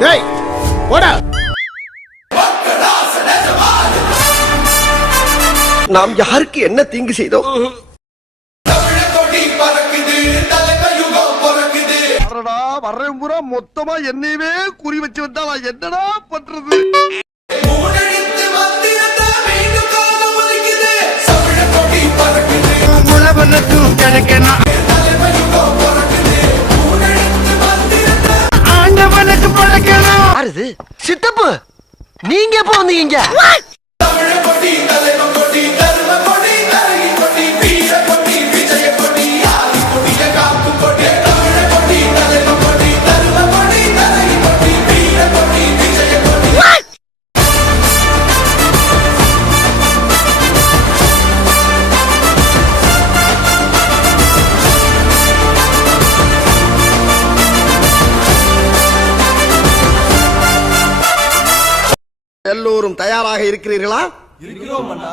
டேய் போடா. நாம் யாருக்கு என்ன தீங்கு செய்தோம்? வர்றேன் பூரா மொத்தமா என்னையவே குறி வச்சு வந்தா நான் என்னடா பண்றது? சித்தப்பு நீங்க எப்ப வந்தீங்க? எல்லோரும் தயாராக இருக்கிறீர்களா? இருக்கிறோம் அண்ணா.